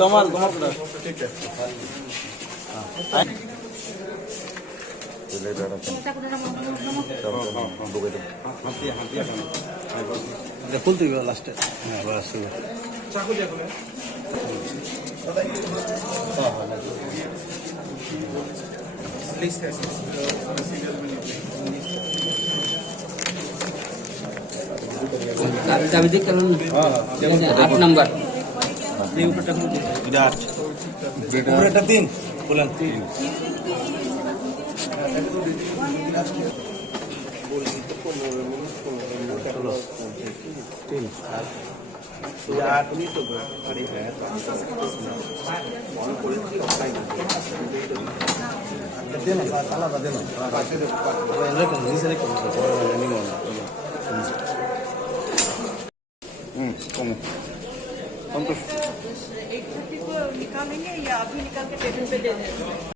তোমার ঠিক আছে। খুলতে লাস্টে হ্যাঁ বাস চাকু দিয়ে খুলে चाबी देख कर 8 नंबर এটা 3 বলেন 3 8:30 को निकालेंगे या अभी निकाल के टेबल पे दे देंगे?